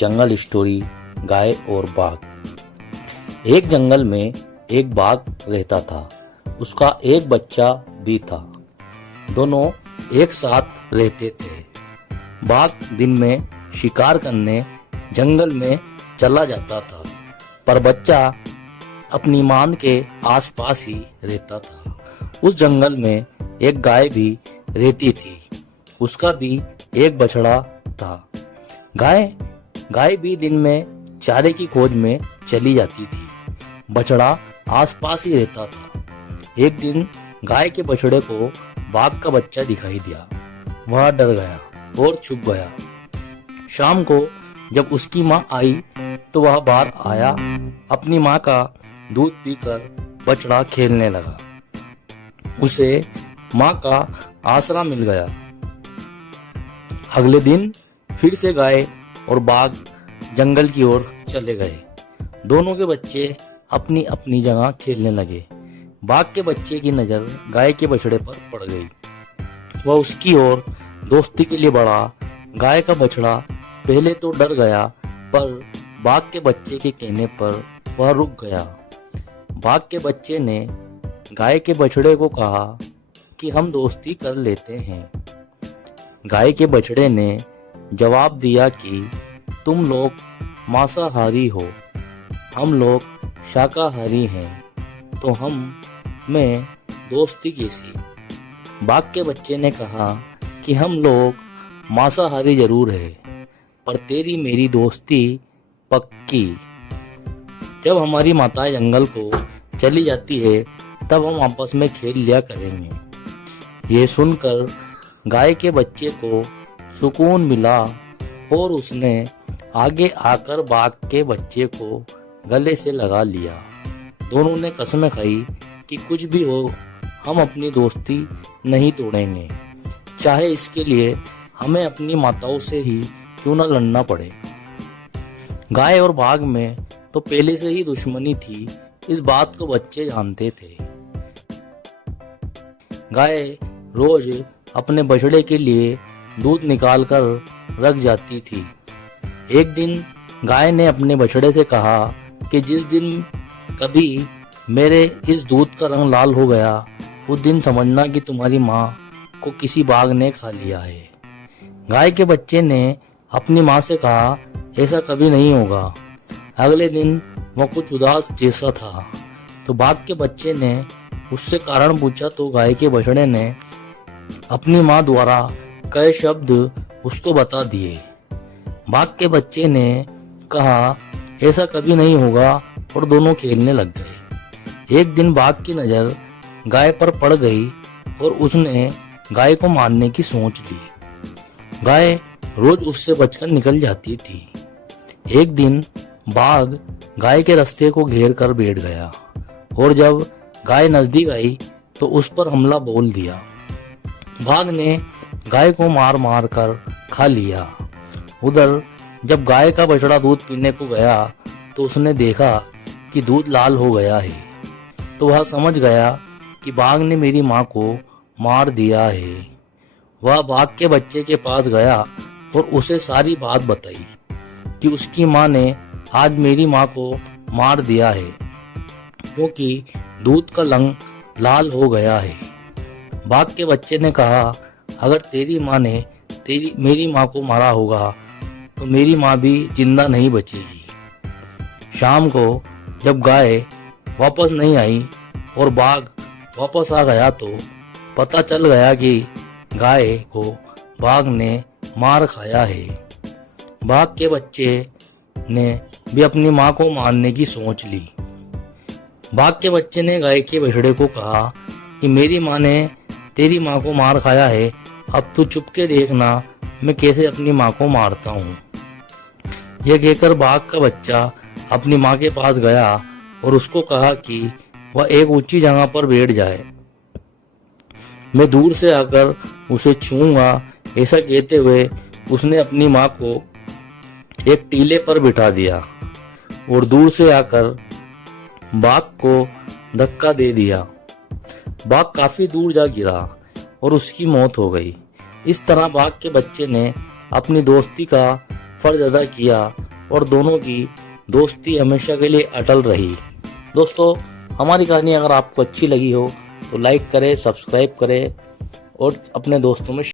जंगल story गाय और बाघ। एक जंगल में एक बाघ रहता था। उसका एक बच्चा भी था। दोनों एक साथ रहते थे। बाघ दिन में शिकार करने जंगल में चला जाता था, पर बच्चा अपनी मां के आसपास ही रहता था। उस जंगल में एक गाय भी रहती थी। उसका भी एक बछड़ा था। गाय भी दिन में चारे की खोज में चली जाती थी। बछड़ा आसपास ही रहता था। एक दिन गाय के बछड़े को बाघ का बच्चा दिखाई दिया। वह डर गया और छुप गया। शाम को जब उसकी माँ आई तो वह बाहर आया। अपनी माँ का दूध पीकर बछड़ा खेलने लगा। उसे माँ का आसरा मिल गया। अगले दिन फिर से गाय और बाघ जंगल की ओर चले गए। दोनों के बच्चे अपनी अपनी जगह खेलने लगे। बाघ के बच्चे की नजर गाय के बछड़े पर पड़ गई। वह उसकी ओर दोस्ती के लिए बढ़ा। गाय का बछड़ा पहले तो डर गया, पर बाघ के बच्चे के कहने पर वह रुक गया। बाघ के बच्चे ने गाय के बछड़े को कहा कि हम दोस्ती कर लेते हैं। गाय के बछड़े ने जवाब दिया कि तुम लोग मांसाहारी हो, हम लोग शाकाहारी हैं, तो हम में दोस्ती कैसी। बाघ के बच्चे ने कहा कि हम लोग मांसाहारी जरूर है, पर तेरी मेरी दोस्ती पक्की। जब हमारी माताएं जंगल को चली जाती है तब हम आपस में खेल लिया करेंगे। ये सुनकर गाय के बच्चे को सुकून मिला और उसने आगे आकर बाघ के बच्चे को गले से लगा लिया। दोनों ने कसमें खाई कि कुछ भी हो हम अपनी दोस्ती नहीं तोड़ेंगे, चाहे इसके लिए हमें अपनी माताओं से ही क्यों न लड़ना पड़े। गाय और बाघ में तो पहले से ही दुश्मनी थी, इस बात को बच्चे जानते थे। गाय रोज अपने बछड़े के लिए दूध निकाल कर रख जाती थी। एक दिन गाय ने अपने बछड़े से कहा कि जिस दिन कभी मेरे इस दूध का रंग लाल हो गया, उस दिन समझना कि तुम्हारी माँ को किसी बाघ ने खा लिया है। गाय के बच्चे ने अपनी माँ से कहा ऐसा कभी नहीं होगा। अगले दिन वह कुछ उदास जैसा था, तो बाघ के बच्चे ने उससे कारण पूछा तो गाय के बछड़े ने अपनी माँ द्वारा कई शब्द उसको बता दिए। बाघ के बच्चे ने कहा ऐसा कभी नहीं होगा और दोनों खेलने लग गए। एक दिन बाघ की नजर गाय पर पड़ गई और उसने गाय को मारने की सोच ली। गाय रोज उससे बचकर निकल जाती थी। एक दिन बाघ गाय के रास्ते को घेर कर बैठ गया और जब गाय नजदीक आई तो उस पर हमला बोल दिया। बाघ ने गाय को मार मार कर खा लिया। उधर जब गाय का बछड़ा दूध पीने को गया तो उसने देखा कि दूध लाल हो गया है, तो वह समझ गया कि बाघ ने मेरी माँ को मार दिया है। वह बाघ के बच्चे के पास गया और उसे सारी बात बताई कि उसकी माँ ने आज मेरी माँ को मार दिया है क्योंकि दूध का रंग लाल हो गया है। बाघ के बच्चे ने कहा अगर तेरी माँ ने मेरी माँ को मारा होगा तो मेरी माँ भी जिंदा नहीं बचेगी। शाम को जब गाय वापस नहीं आई और बाघ वापस आ गया तो पता चल गया कि गाय को बाघ ने मार खाया है। बाघ के बच्चे ने भी अपनी माँ को मारने की सोच ली। बाघ के बच्चे ने गाय के बछड़े को कहा कि मेरी माँ ने तेरी माँ को मार खाया है, अब तू चुप के देखना मैं कैसे अपनी माँ को मारता हूँ। यह कहकर बाघ का बच्चा अपनी माँ के पास गया और उसको कहा कि वह एक ऊंची जगह पर बैठ जाए, मैं दूर से आकर उसे छूऊंगा। ऐसा कहते हुए उसने अपनी माँ को एक टीले पर बिठा दिया और दूर से आकर बाघ को धक्का दे दिया। बाघ काफी दूर जा गिरा और उसकी मौत हो गई। इस तरह बाघ के बच्चे ने अपनी दोस्ती का फर्ज अदा किया और दोनों की दोस्ती हमेशा के लिए अटल रही। दोस्तों, हमारी कहानी अगर आपको अच्छी लगी हो तो लाइक करें, सब्सक्राइब करें और अपने दोस्तों में